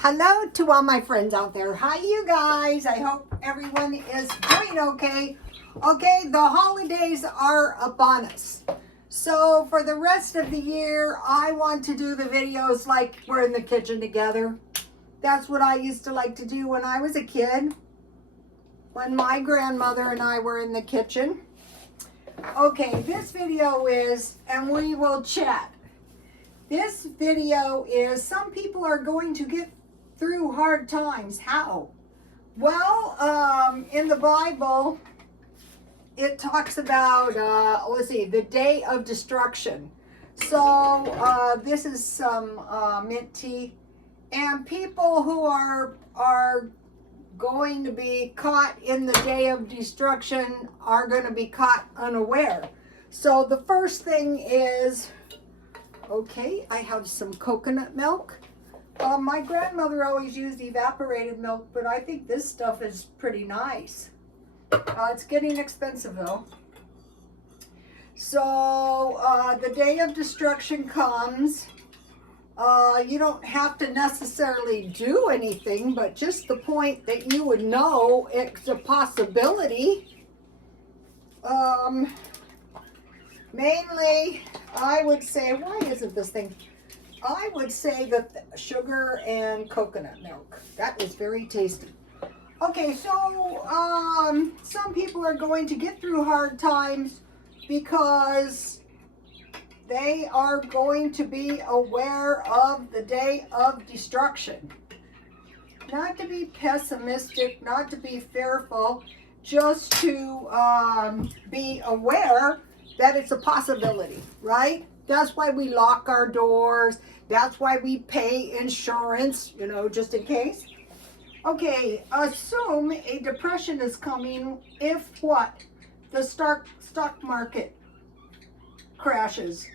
Hello to all my friends out there. Hi, you guys. I hope everyone is doing okay. Okay, the holidays are upon us. So for the rest of the year, I want to do the videos like we're in the kitchen together. That's what I used to like to do when I was a kid, when my grandmother and I were in the kitchen. Okay, this video is, and we will chat. This video is, some people are going to get through hard times. How? Well, in the Bible, it talks about, let's see, the day of destruction. So this is some mint tea. And people who are going to be caught in the day of destruction are going to be caught unaware. So the first thing is, okay, I have some coconut milk. My grandmother always used evaporated milk, but I think this stuff is pretty nice. It's getting expensive though. So the day of destruction comes. You don't have to necessarily do anything, but just the point that you would know it's a possibility. Mainly, I would say, why isn't this thing? I would say that sugar and coconut milk. That is very tasty. Okay, so some people are going to get through hard times because they are going to be aware of the day of destruction. Not to be pessimistic, not to be fearful, just to be aware that it's a possibility, right? That's why we lock our doors. That's why we pay insurance, you know, just in case. Okay, assume a depression is coming if what? The stock market crashes.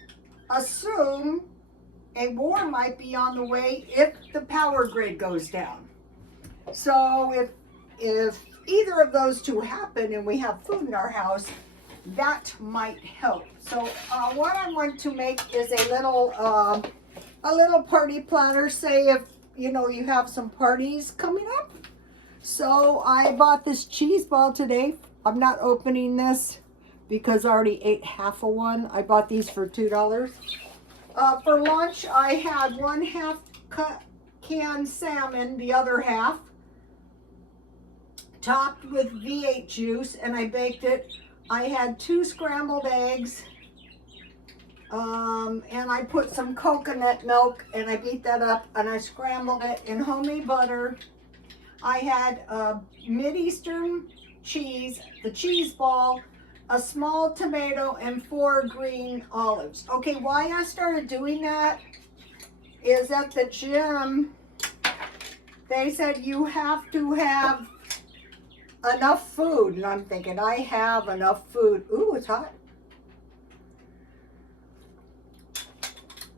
Assume a war might be on the way if the power grid goes down. So if either of those two happen and we have food in our house, that might help. So what I want to make is a little party planner. Say if you know you have some parties coming up. So I bought this cheese ball today. I'm not opening this because I already ate half of one. I bought these for $2. For lunch, I had 1/2 canned salmon, the other half, topped with V8 juice, and I baked it. I had 2 scrambled eggs, and I put some coconut milk, and I beat that up, and I scrambled it in homemade butter. I had Mideastern cheese, the cheese ball, a small tomato, and 4 green olives. Okay, why I started doing that is at the gym, they said you have to have enough food. And I'm thinking, I have enough food. Ooh, it's hot.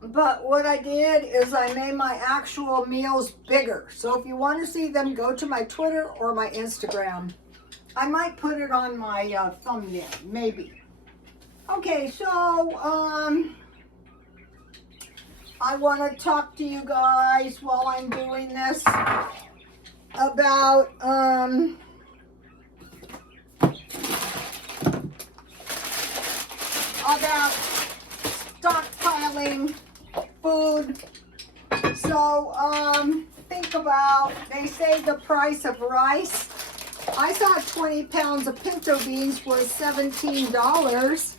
But what I did is I made my actual meals bigger. So if you want to see them, go to my Twitter or my Instagram. I might put it on my thumbnail, maybe. Okay, so I want to talk to you guys while I'm doing this about stockpiling food. So think about, they say the price of rice. I saw 20 pounds of pinto beans was $17.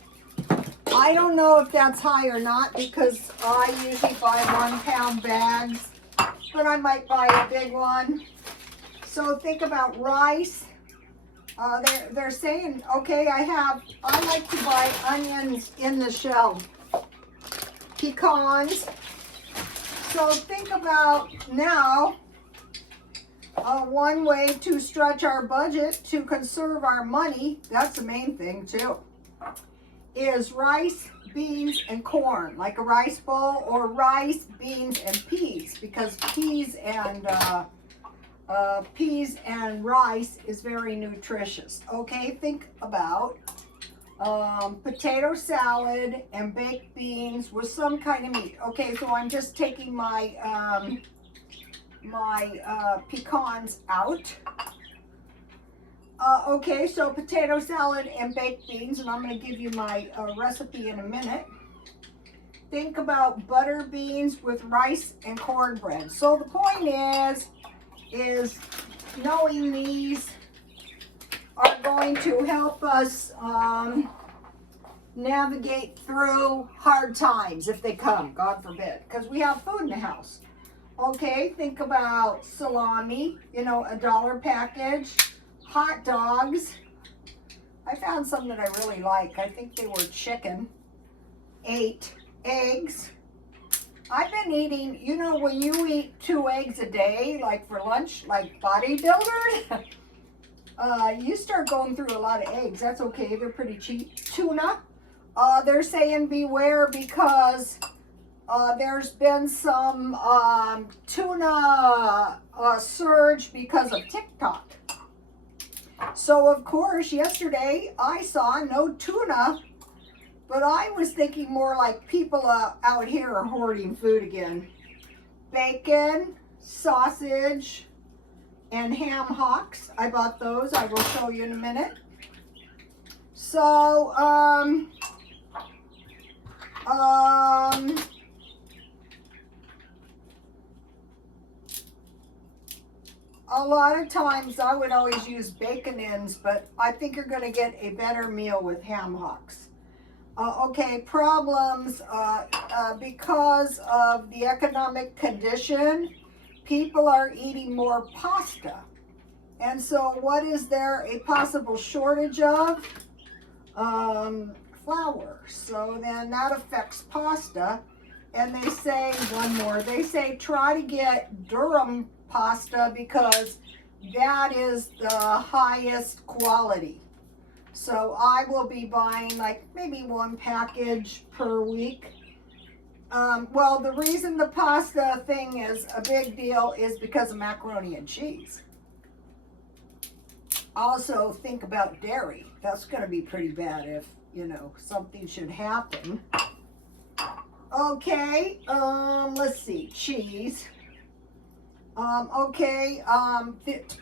I don't know if that's high or not because I usually buy 1-pound bags, but I might buy a big one. So think about rice. They're saying, okay, I like to buy onions in the shell, pecans. So think about now, one way to stretch our budget to conserve our money, that's the main thing too, is rice, beans, and corn, like a rice bowl, or rice, beans, and peas, because peas and rice is very nutritious. Okay, think about potato salad and baked beans with some kind of meat. Okay, so I'm just taking my my pecans out. Okay, so potato salad and baked beans, and I'm going to give you my recipe in a minute. Think about butter beans with rice and cornbread. So the point is knowing these are going to help us navigate through hard times if they come, God forbid, because we have food in the house. Okay, think about salami, you know, $1 package, hot dogs. I found some that I really like. I think they were chicken. 8 eggs. I've been eating, you know, when you eat 2 eggs a day, like for lunch, like bodybuilders, you start going through a lot of eggs. That's okay, they're pretty cheap. Tuna, they're saying beware because there's been some tuna surge because of TikTok. So of course, yesterday I saw no tuna, but I was thinking more like people out here are hoarding food again. Bacon, sausage, and ham hocks. I bought those. I will show you in a minute. So, a lot of times I would always use bacon ends, but I think you're going to get a better meal with ham hocks. Okay, problems because of the economic condition, people are eating more pasta. And so what is there a possible shortage of? Flour. So then that affects pasta. And they say, one more, they say try to get durum pasta because that is the highest quality. So I will be buying like maybe 1 package per week. Well, the reason the pasta thing is a big deal is because of macaroni and cheese. Also, think about dairy. That's going to be pretty bad if, you know, something should happen. Okay, let's see, cheese. Okay,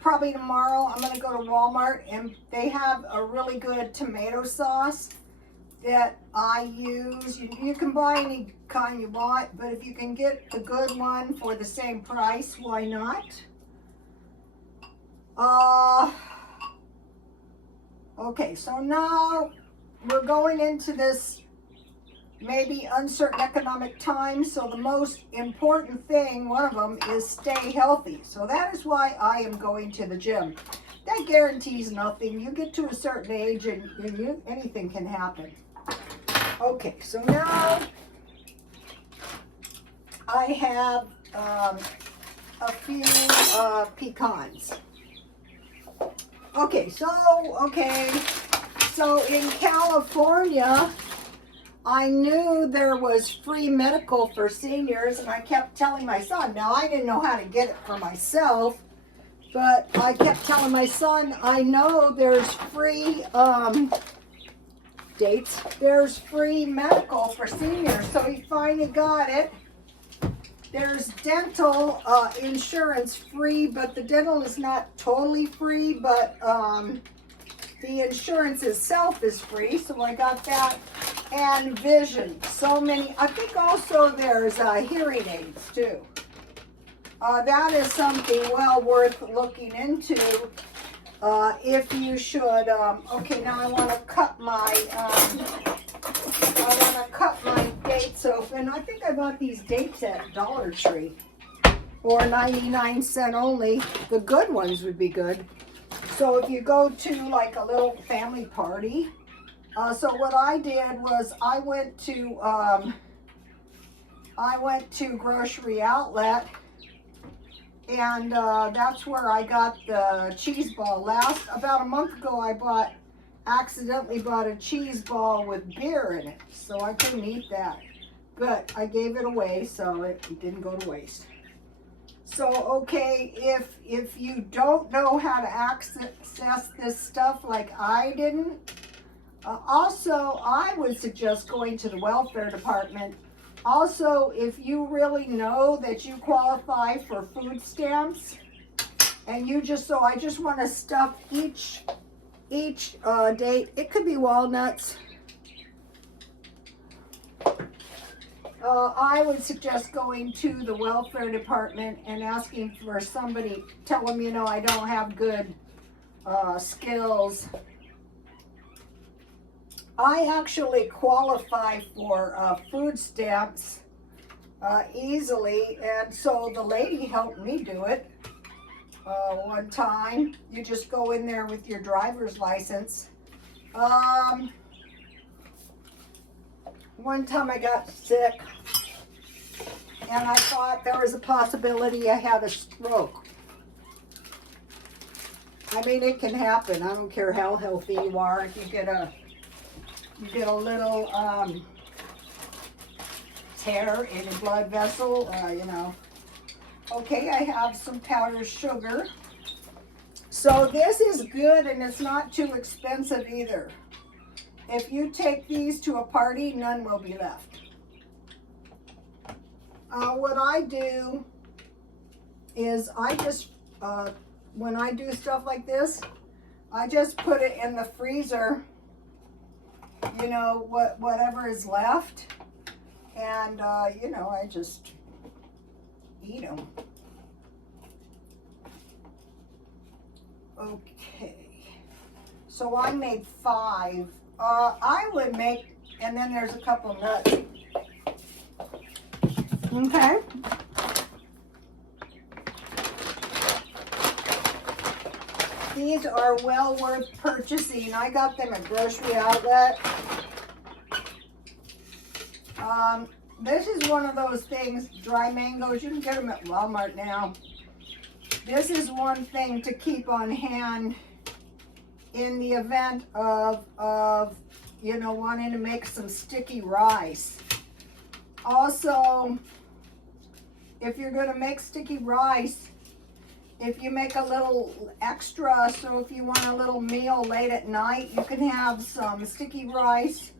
probably tomorrow I'm going to go to Walmart and they have a really good tomato sauce that I use. You can buy any kind you want, but if you can get the good one for the same price, why not? Okay, so now we're going into this maybe uncertain economic times, so the most important thing, one of them, is stay healthy. So that is why I am going to the gym. That guarantees nothing. You get to a certain age and anything can happen. Okay, so now I have a few pecans. Okay, so in California, I knew there was free medical for seniors, and I kept telling my son, now I didn't know how to get it for myself, but I kept telling my son, I know there's free, there's free medical for seniors, so he finally got it. There's dental insurance free, but the dental is not totally free, but the insurance itself is free, so I got that. And vision, so many. I think also there's hearing aids too. That is something well worth looking into if you should. Okay, now I want to cut my dates open. I think I bought these dates at Dollar Tree for 99¢ only. The good ones would be good. So if you go to like a little family party, so what I did was I went to Grocery Outlet, and that's where I got the cheese ball. About a month ago, I accidentally bought a cheese ball with beer in it, so I couldn't eat that. But I gave it away, so it didn't go to waste. So, okay, if you don't know how to access this stuff like I didn't, also, I would suggest going to the welfare department Also, if you really know that you qualify for food stamps, and you just, so I just want to stuff each date. It could be walnuts. I would suggest going to the welfare department and asking for somebody, tell them, you know, I don't have good skills. I actually qualify for food stamps easily, and so the lady helped me do it one time. You just go in there with your driver's license. One time I got sick, and I thought there was a possibility I had a stroke. I mean, it can happen. I don't care how healthy you are. If you get a little tear in your blood vessel, you know. Okay, I have some powdered sugar. So this is good, and it's not too expensive either. If you take these to a party, none will be left. What I do is I just, when I do stuff like this, I just put it in the freezer, you know, whatever is left, and, you know, I just eat them. Okay, so I made 5. I would make, and then there's a couple nuts. Okay. These are well worth purchasing. I got them at Grocery Outlet. This is one of those things, dry mangoes, you can get them at Walmart now. This is one thing to keep on hand in the event of you know, wanting to make some sticky rice. Also, if you're going to make sticky rice, if you make a little extra, so if you want a little meal late at night, you can have some sticky rice,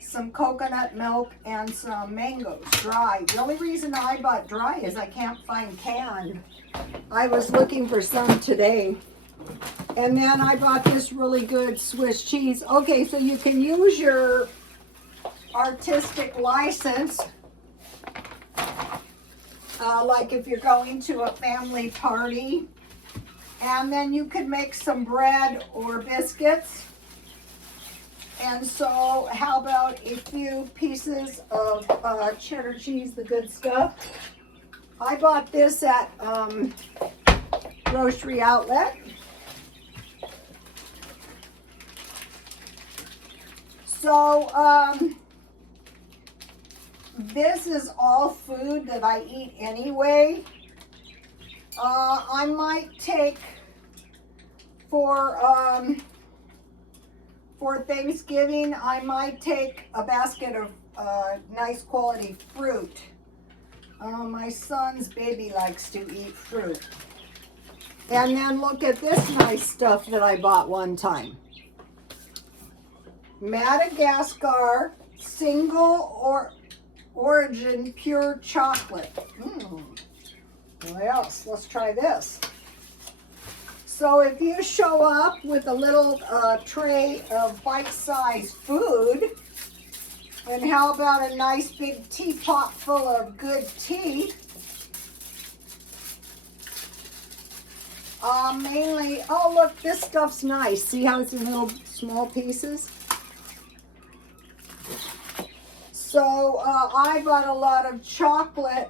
some coconut milk, and some mangoes dry. The only reason I bought dry is I can't find canned. I was looking for some today. And then I bought this really good Swiss cheese. Okay, so you can use your artistic license, like if you're going to a family party, and then you could make some bread or biscuits. And so how about a few pieces of cheddar cheese, the good stuff. I bought this at Grocery Outlet. So this is all food that I eat anyway. I might take for Thanksgiving, I might take a basket of nice quality fruit. My son's baby likes to eat fruit. And then look at this nice stuff that I bought one time. Madagascar single origin pure chocolate. What else? Let's try this. So if you show up with a little tray of bite-sized food, and how about a nice big teapot full of good tea? Mainly, oh look, this stuff's nice. See how it's in little small pieces? So I bought a lot of chocolate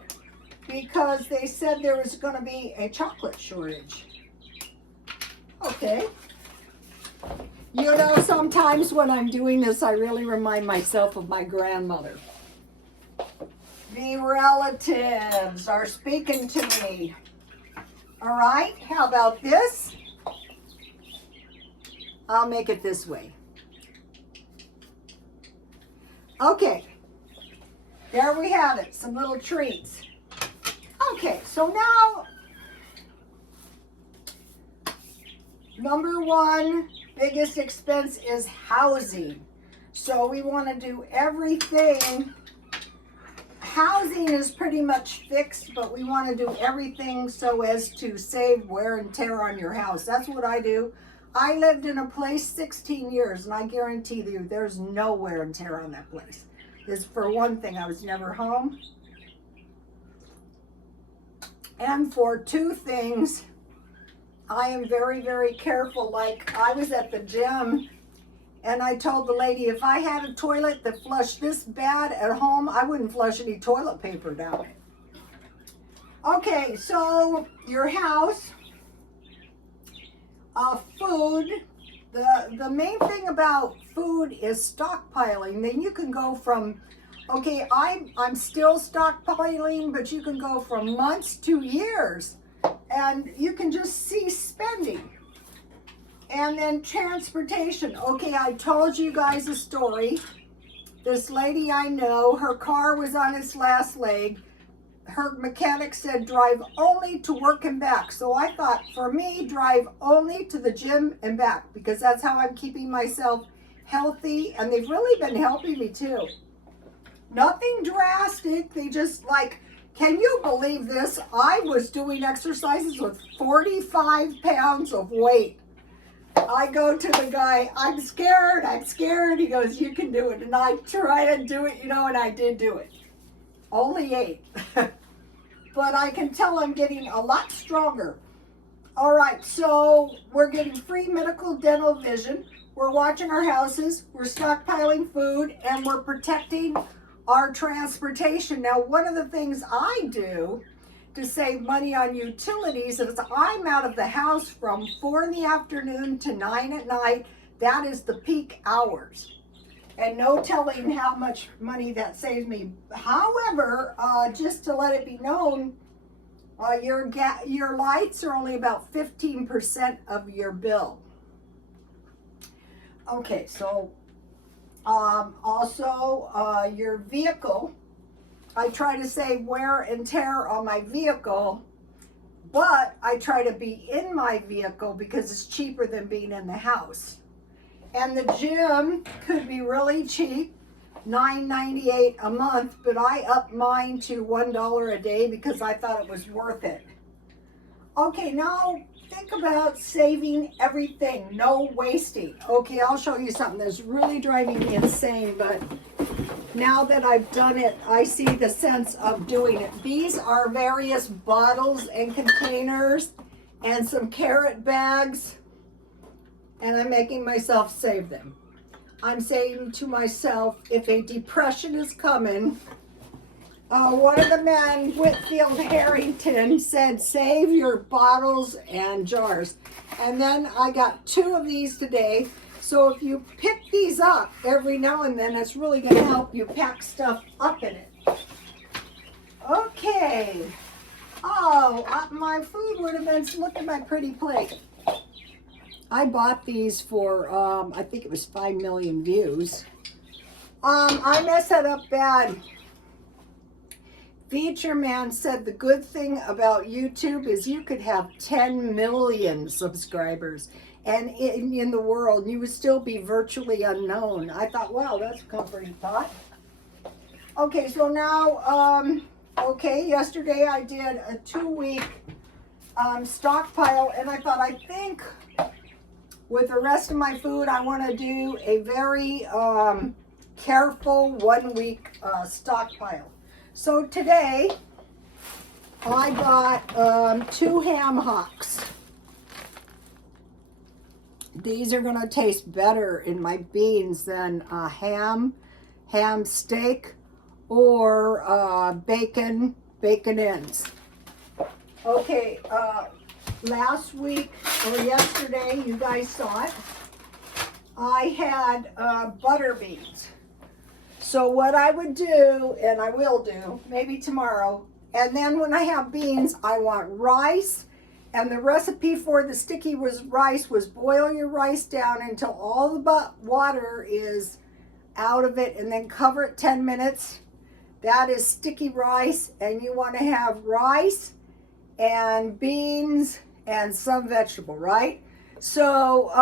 because they said there was going to be a chocolate shortage. Okay. You know, sometimes when I'm doing this, I really remind myself of my grandmother. The relatives are speaking to me. All right, how about this? I'll make it this way. Okay. There we have it, some little treats. Okay, so now, number 1 biggest expense is housing. So we want to do everything housing is pretty much fixed, but we want to do everything so as to save wear and tear on your house. That's what I do. I lived in a place 16 years, and I guarantee you there's no wear and tear on that place. Is for one thing, I was never home. And for two things, I am very, very careful. Like, I was at the gym, and I told the lady, if I had a toilet that flushed this bad at home, I wouldn't flush any toilet paper down it. Okay, so your house, food, the main thing about food is stockpiling. Then you can go from, okay, I'm still stockpiling, but you can go from months to years, and you can just cease spending. And then transportation. Okay, I told you guys a story. This lady I know, her car was on its last leg. Her mechanic said drive only to work and back. So I thought, for me, drive only to the gym and back, because that's how I'm keeping myself healthy, and they've really been helping me too. Nothing drastic. They just, like, can you believe this? I was doing exercises with 45 pounds of weight. I go to the guy, I'm scared. He goes, you can do it. And I try to do it, and I did do it. Only 8. But I can tell I'm getting a lot stronger. All right, so we're getting free medical, dental, vision. We're watching our houses. We're stockpiling food, and we're protecting our transportation. Now, one of the things I do to save money on utilities is I'm out of the house from 4 in the afternoon to 9 at night. That is the peak hours. And no telling how much money that saves me. However, just to let it be known, your lights are only about 15% of your bill. Okay, so also your vehicle. I try to save wear and tear on my vehicle, but I try to be in my vehicle because it's cheaper than being in the house. And the gym could be really cheap, $9.98 a month, but I upped mine to $1 a day because I thought it was worth it. Okay, now think about saving everything, no wasting. Okay, I'll show you something that's really driving me insane, but now that I've done it, I see the sense of doing it. These are various bottles and containers and some carrot bags, and I'm making myself save them. I'm saying to myself, if a depression is coming, one of the men, Whitfield Harrington, said, save your bottles and jars. And then I got 2 of these today. So if you pick these up every now and then, it's really going to help you pack stuff up in it. Okay. Oh, my food would have been, look at my pretty plate. I bought these for, I think it was 5 million views. I messed that up bad. Feature Man said the good thing about YouTube is you could have 10 million subscribers and in the world, you would still be virtually unknown. I thought, wow, that's a comforting thought. Okay, so now, yesterday I did a 2-week stockpile, and I thought, I think with the rest of my food, I want to do a very careful 1-week stockpile. So today, I bought 2 ham hocks. These are going to taste better in my beans than ham steak, or bacon ends. Okay, last week or yesterday, you guys saw it, I had butter beans. So what I would do, and I will do, maybe tomorrow, and then when I have beans, I want rice, and the recipe for the sticky rice was boil your rice down until all the water is out of it, and then cover it 10 minutes. That is sticky rice, and you want to have rice and beans and some vegetable, right? So,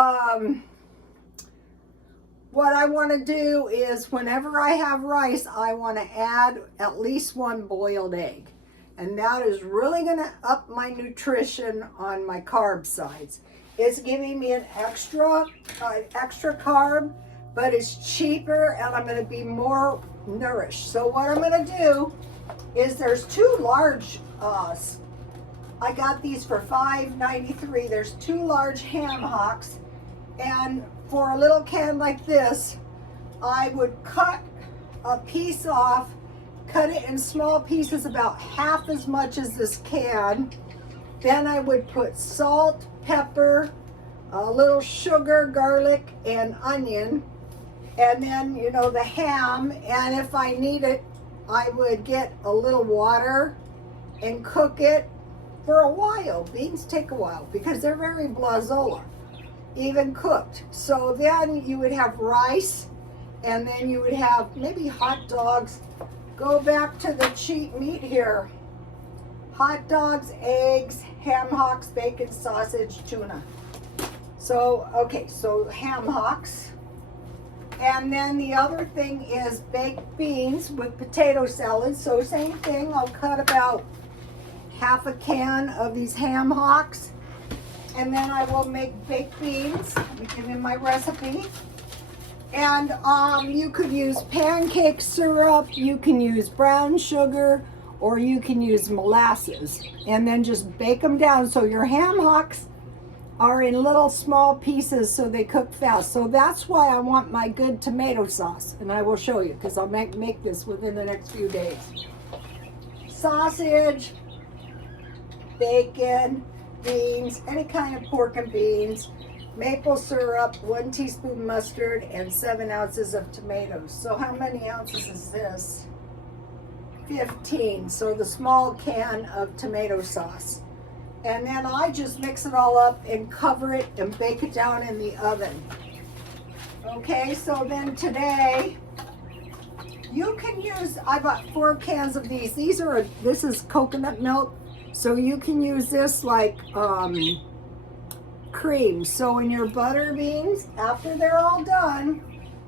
what I want to do is whenever I have rice, I want to add at least one boiled egg. And that is really going to up my nutrition on my carb sides. It's giving me an extra carb, but it's cheaper and I'm going to be more nourished. So what I'm going to do is there's two large, I got these for $5.93. There's two large ham hocks, and for a little can like this, I would cut a piece off, cut it in small pieces about half as much as this can. Then I would put salt, pepper, a little sugar, garlic, and onion, and then, you know, the ham. And if I need it, I would get a little water and cook it for a while. Beans take a while because they're very blazola, even cooked. So then you would have rice, and then you would have maybe hot dogs. Go back to the cheap meat here. Hot dogs, eggs, ham hocks, bacon, sausage, tuna. So, okay, so ham hocks. And then the other thing is baked beans with potato salad. So same thing, I'll cut about half a can of these ham hocks. And then I will make baked beans. Let me give you my recipe. And you could use pancake syrup, you can use brown sugar, or you can use molasses. And then just bake them down. So your ham hocks are in little small pieces so they cook fast. So that's why I want my good tomato sauce. And I will show you because I'll make this within the next few days. Sausage, bacon, beans, any kind of pork and beans, maple syrup, 1 teaspoon mustard, and 7 ounces of tomatoes. So how many ounces is this? 15. So the small can of tomato sauce. And then I just mix it all up and cover it and bake it down in the oven. Okay, so then today, you can use, I bought 4 cans of these. This is coconut milk. So you can use this like cream. So in your butter beans, after they're all done,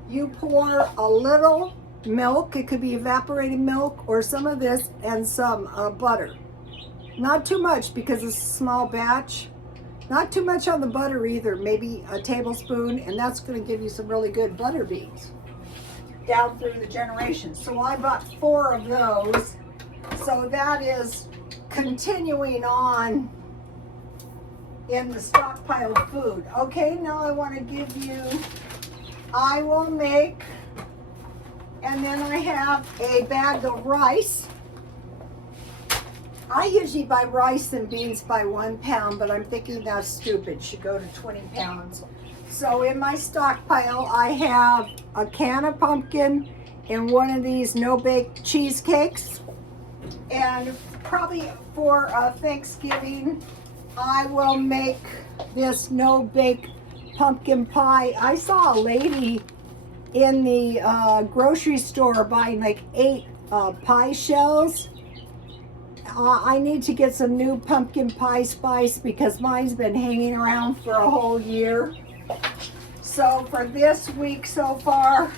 you pour a little milk. It could be evaporated milk or some of this and some butter. Not too much because it's a small batch. Not too much on the butter either, maybe a tablespoon, and that's going to give you some really good butter beans down through the generations. So I bought 4 of those. So that is continuing on in the stockpiled food. Okay, now I want to give you, I will make, and then I have a bag of rice. I usually buy rice and beans by 1 pound, but I'm thinking that's stupid. Should go to 20 pounds. So in my stockpile, I have a can of pumpkin and one of these no-bake cheesecakes. And probably for Thanksgiving, I will make this no-bake pumpkin pie. I saw a lady in the grocery store buying like 8 pie shells. I need to get some new pumpkin pie spice because mine's been hanging around for a whole year. So for this week so far,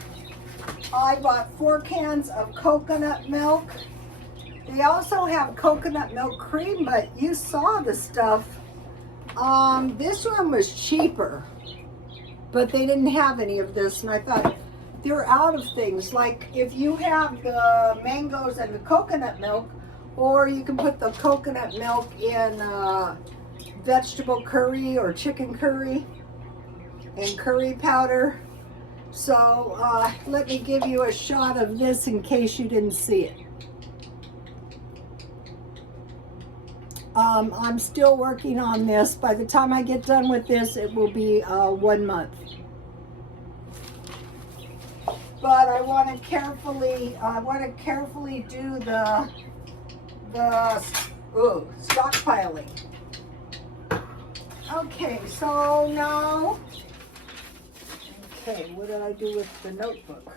I bought 4 cans of coconut milk. They also have coconut milk cream, but you saw the stuff. This one was cheaper, but they didn't have any of this, and I thought they're out of things. Like if you have the mangoes and the coconut milk, or you can put the coconut milk in vegetable curry or chicken curry and curry powder. So let me give you a shot of this in case you didn't see it. I'm still working on this. By the time I get done with this, it will be 1 month. But I want to carefully do the stockpiling. Okay, so now, okay, what did I do with the notebook?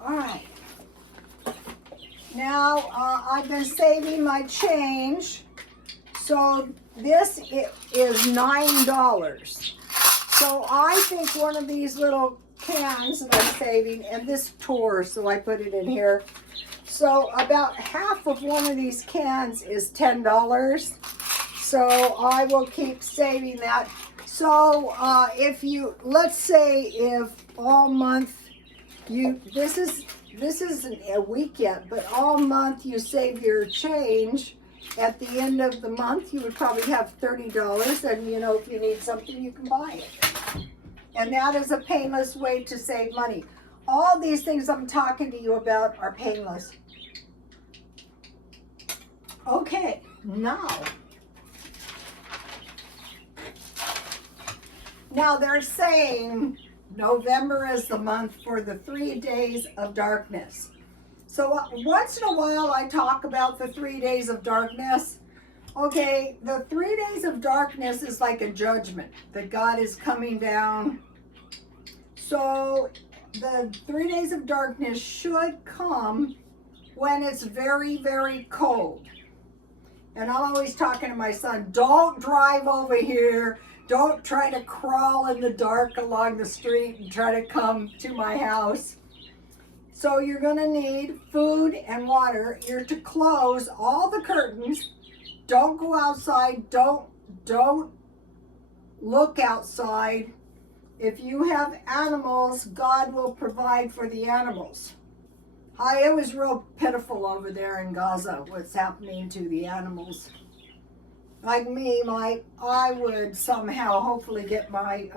All right. Now, I've been saving my change. So this is $9. So I think one of these little cans that I'm saving, and this tore, so I put it in here. So about half of one of these cans is $10. So I will keep saving that. So if you, let's say if all month this isn't a week yet, but all month you save your change, at the end of the month you would probably have $30, and you know, if you need something you can buy it. And that is a painless way to save money. All these things I'm talking to you about are painless. Okay, now they're saying November is the month for the 3 days of darkness. So once in a while I talk about the 3 days of darkness. Okay, the 3 days of darkness is like a judgment that God is coming down. So the 3 days of darkness should come when it's very, very cold. And I'm always talking to my son, don't drive over here. Don't try to crawl in the dark along the street and try to come to my house. So you're going to need food and water. You're to close all the curtains. Don't go outside. Don't look outside. If you have animals, God will provide for the animals. It was real pitiful over there in Gaza, what's happening to the animals. Like me, I would somehow hopefully get my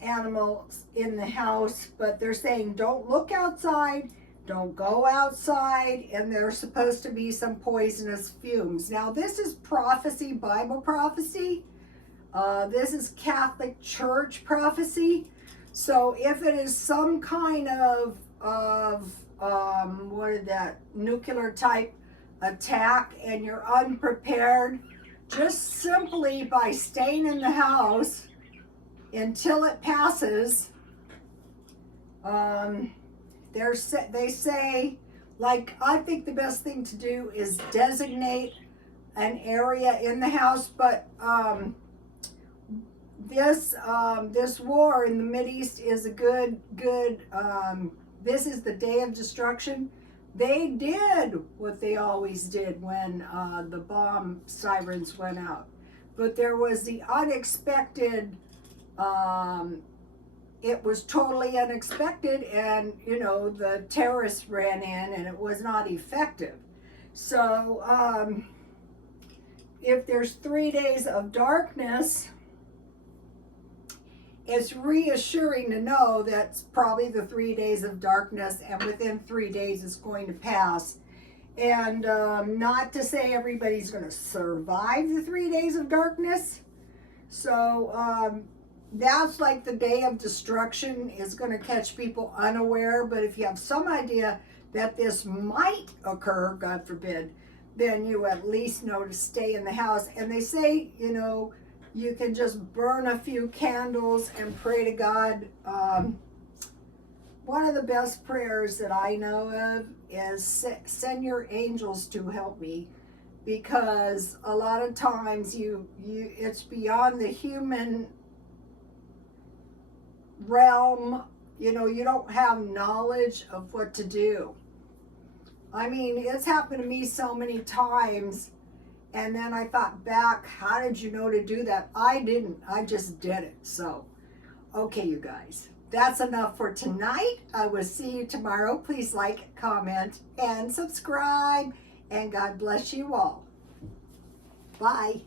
animals in the house, but they're saying don't look outside, don't go outside, and there's supposed to be some poisonous fumes. Now this is prophecy, Bible prophecy. This is Catholic Church prophecy. So if it is some kind of nuclear type attack and you're unprepared, just simply by staying in the house until it passes, they say, like, I think the best thing to do is designate an area in the house, but this war in the Mideast is a good this is the day of destruction. They did what they always did when the bomb sirens went out. But there was the unexpected, it was totally unexpected, and, you know, the terrorists ran in and it was not effective. So if there's 3 days of darkness, it's reassuring to know that's probably the 3 days of darkness, and within 3 days it's going to pass. And not to say everybody's going to survive the 3 days of darkness. So that's like the day of destruction is going to catch people unaware. But if you have some idea that this might occur, God forbid, then you at least know to stay in the house. And they say, you know, you can just burn a few candles and pray to God. One of the best prayers that I know of is send your angels to help me, because a lot of times it's beyond the human realm. You know, you don't have knowledge of what to do. I mean, it's happened to me so many times. And then I thought back, how did you know to do that? I didn't. I just did it. So, okay, you guys. That's enough for tonight. I will see you tomorrow. Please like, comment, and subscribe. And God bless you all. Bye.